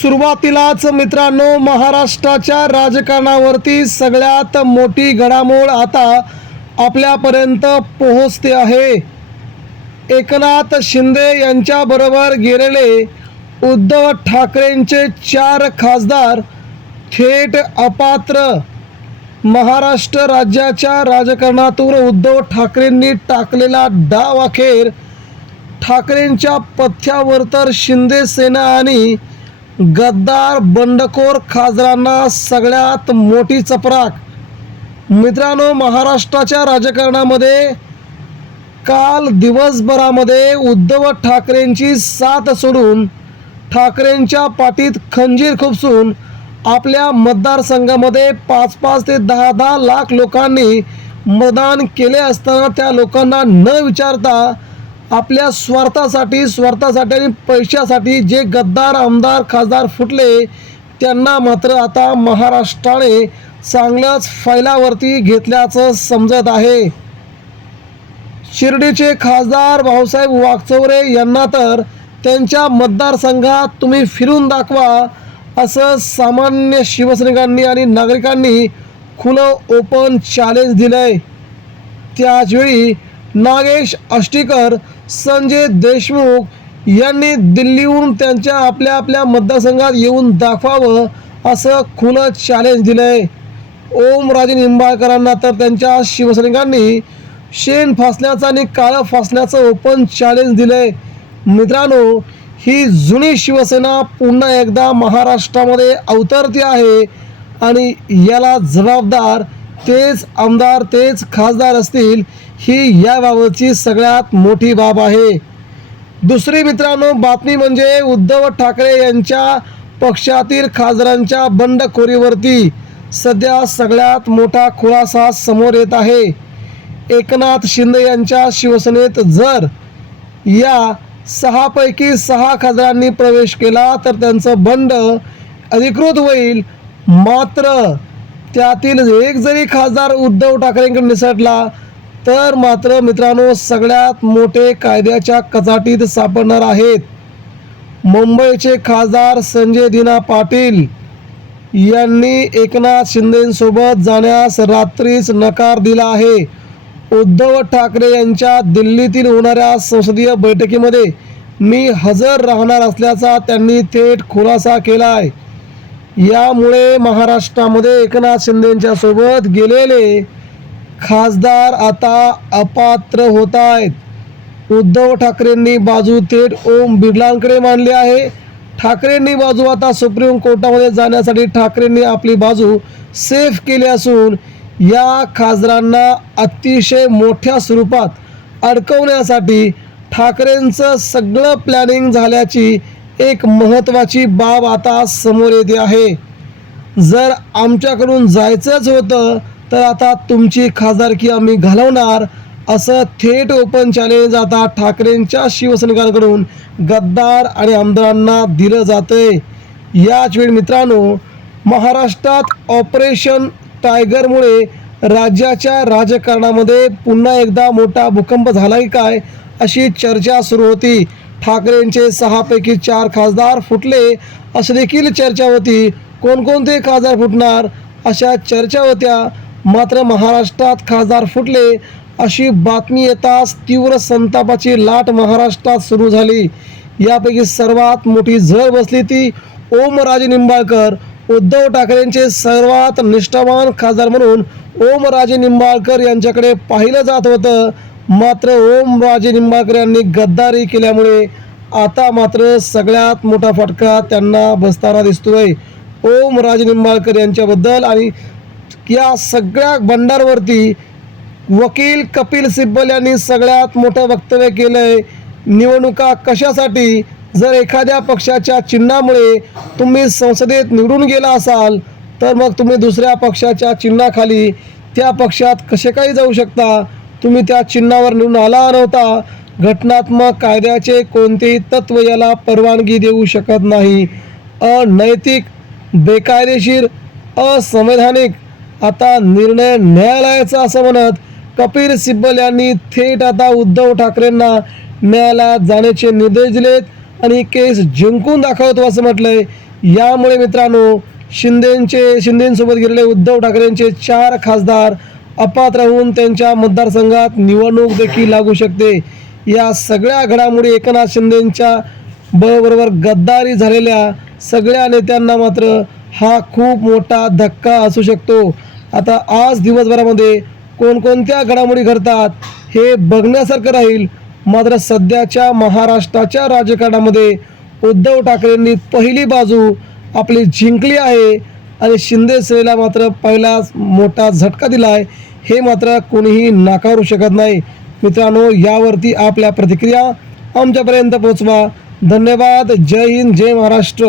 सुरुवातीलाच मित्रांनो, महाराष्ट्राच्या राजकारणावरती सगळ्यात मोठी घडामोड आता आपल्यापर्यंत पोहोचते आहे. एकनाथ शिंदे यांच्याबरोबर गेलेले उद्धव ठाकरेंचे 4 खासदार थेट अपात्र. महाराष्ट्र राज्याच्या राजकारणातून उद्धव ठाकरेंनी टाकलेला डाव अखेर ठाकरेंच्या पथ्यावर तर शिंदे सेना आणि गद्दार बंडखोर खासदारांना सगळ्यात मोठी चपराक. मित्रांनो, महाराष्ट्राच्या राजकारणामध्ये काल दिवसभरामध्ये उद्धव ठाकरेंची साथ सोडून ठाकरेंच्या पाठीत खंजीर खुपसून आपल्या मतदारसंघामध्ये 5-5 ते 10-10 लाख लोकांनी मतदान केले असताना त्या लोकांना न विचारता आपल्या स्वार्थासाठी आणि पैशासाठी जे गद्दार आमदार खासदार फुटले त्यांना मात्र आता महाराष्ट्राने चांगलंच फैलावरती घेतल्याचं समजत आहे. शिर्डीचे खासदार भाऊसाहेब वागचौरे यांना तर त्यांच्या मतदारसंघात तुम्ही फिरून दाखवा असं सामान्य शिवसैनिकांनी आणि नागरिकांनी खुलं ओपन चॅलेंज दिलंय. त्याचवेळी नागेश आष्टीकर, संजय देशमुख यांनी दिल्लीहून त्यांच्या आपल्या मतदारसंघात येऊन दाखवावं असं खुलं चॅलेंज दिलंय. ओमराजे निंबाळकरांना तर त्यांच्या शिवसैनिकांनी शेण फासण्याचं आणि काळं फासण्याचं ओपन चॅलेंज दिलंय. मित्रांनो, ही जुनी शिवसेना पुन्हा एकदा महाराष्ट्रामध्ये अवतरते आहे आणि याला जबाबदार तेच आमदार तेच खासदार असतील, ही याबाबतची सगळ्यात मोठी बाब आहे. दुसरी मित्रांनो बातमी म्हणजे उद्धव ठाकरे यांच्या पक्षातील खासदारांच्या बंडखोरीवरती सध्या सगळ्यात मोठा खुलासा समोर येत आहे. एकनाथ शिंदे यांच्या शिवसेनेत जर या 6 पैकी 6 खासदारांनी प्रवेश केला तर त्यांचं बंड अधिकृत होईल. मात्र त्यातील एक जरी खासदार उद्धव ठाकरेंकडे निसटला तर मात्र मित्रांनो सगळ्यात मोठे कायद्याच्या कचाटीत सापडणार आहेत. मुंबईचे खासदार संजय दिना पाटील यांनी एकनाथ शिंदेंसोबत जाण्यास रात्रीच नकार दिला आहे. उद्धव ठाकरे यांच्या दिल्लीतील होणाऱ्या संसदीय बैठकीमध्ये मी हजर राहणार असल्याचा त्यांनी थेट खुलासा केला आहे. यामुळे महाराष्ट्रामध्ये एकनाथ शिंदेंच्या सोबत गेलेले खासदार आता अपात्र होत आहेत. उद्धव ठाकरेंनी बाजू थेट ओम बिर्लांकडे मांडली आहे. ठाकरेंनी बाजू आता सुप्रीम कोर्टामध्ये जाण्यासाठी ठाकरेंनी आपली बाजू सेफ केली असून या खासदारांना अतिशय मोठ्या स्वरूपात अडकवण्यासाठी ठाकरेंचं सगळं प्लॅनिंग झाल्याची एक महत्त्वाची बाब आता समोर येते आहे. जर आमच्याकडून जायचंच होतं तर आता तुमची खासदारकी आम्ही घालवणार असं थेट ओपन चॅलेंज आता ठाकरेंच्या शिवसैनिकांकडून गद्दार आणि आमदारांना दिलं जातंय. याच वेळी मित्रांनो, महाराष्ट्रात ऑपरेशन टायगरमुळे राज्याच्या राजकारणामध्ये पुन्हा एकदा मोठा भूकंप झाला की काय अशी चर्चा सुरू होती. ठाकरेंचे 6 पैकी 4 खासदार फुटले अशी देखील चर्चा होती. कोणकोणते खासदार फुटणार अशा चर्चा होत्या. मात्र महाराष्ट्रात खासदार फुटले अशी बातमी येताच तीव्र संतापाची लाट महाराष्ट्रात सुरू झाली. यापैकी सर्वात मोठी झळ बसली ती ओमराजे निंबाळकर. उद्धव ठाकरेंचे सर्वात निष्ठावान खासदार म्हणून ओमराजे निंबाळकर यांच्याकडे पाहिलं जात होतं. मात्र ओमराजे निंबाळकर यांनी गद्दारी केल्यामुळे आता मात्र सगळ्यात मोठा फटका त्यांना बसताना दिसतोय. ओमराजे निंबाळकर यांच्याबद्दल आणि या सगळ्या बंडारवरती वकील कपिल सिब्बल यांनी सगळ्यात मोठं वक्तव्य केलंय. निवडणुका कशासाठी? जर एखाद्या पक्षाच्या चिन्हामुळे तुम्ही संसदेत निवडून गेला असाल तर मग तुम्ही दुसऱ्या पक्षाच्या चिन्हाखाली त्या पक्षात कसे काही जाऊ शकता? तुम्ही त्या चिन्हावर निवडून आला नव्हता. घटनात्मक कायद्याचे कोणतेही तत्व याला परवानगी देऊ शकत नाही. अनैतिक, बेकायदेशीर, असंवैधानिक आता निर्णय न्यायालयाचा असं म्हणत कपिल सिब्बल यांनी थेट आता उद्धव ठाकरेंना न्यायालयात जाण्याचे निर्देश दिलेत आणि केस जिंकून दाखवतो असं म्हटलंय. यामुळे मित्रांनो शिंदेसोबत गेलेले उद्धव ठाकरेंचे 4 खासदार अपात्र होऊन त्यांच्या मतदारसंघात निवडणूक देखील लागू शकते. या सगळ्या घडामोडी एकनाथ शिंदेंच्या बरोबर गद्दारी झालेल्या सगळ्या नेत्यांना मात्र हा खूप मोठा धक्का असू शकतो. आता आज दिवसभरामध्ये कोणकोणत्या घडामोडी घडतात हे बघण्यासारखं राहील. मात्र सध्याच्या महाराष्ट्राच्या राजकारणामध्ये उद्धव ठाकरेंनी पहिली बाजू आपली जिंकली आहे आणि शिंदे सेनेला मात्र पहिलाच मोठा झटका दिला आहे, हे मात्र कोणीही नाकारू शकत नाही. मित्रांनो, यावरती आपल्या प्रतिक्रिया आमच्यापर्यंत पोहोचवा. धन्यवाद. जय हिंद, जय महाराष्ट्र.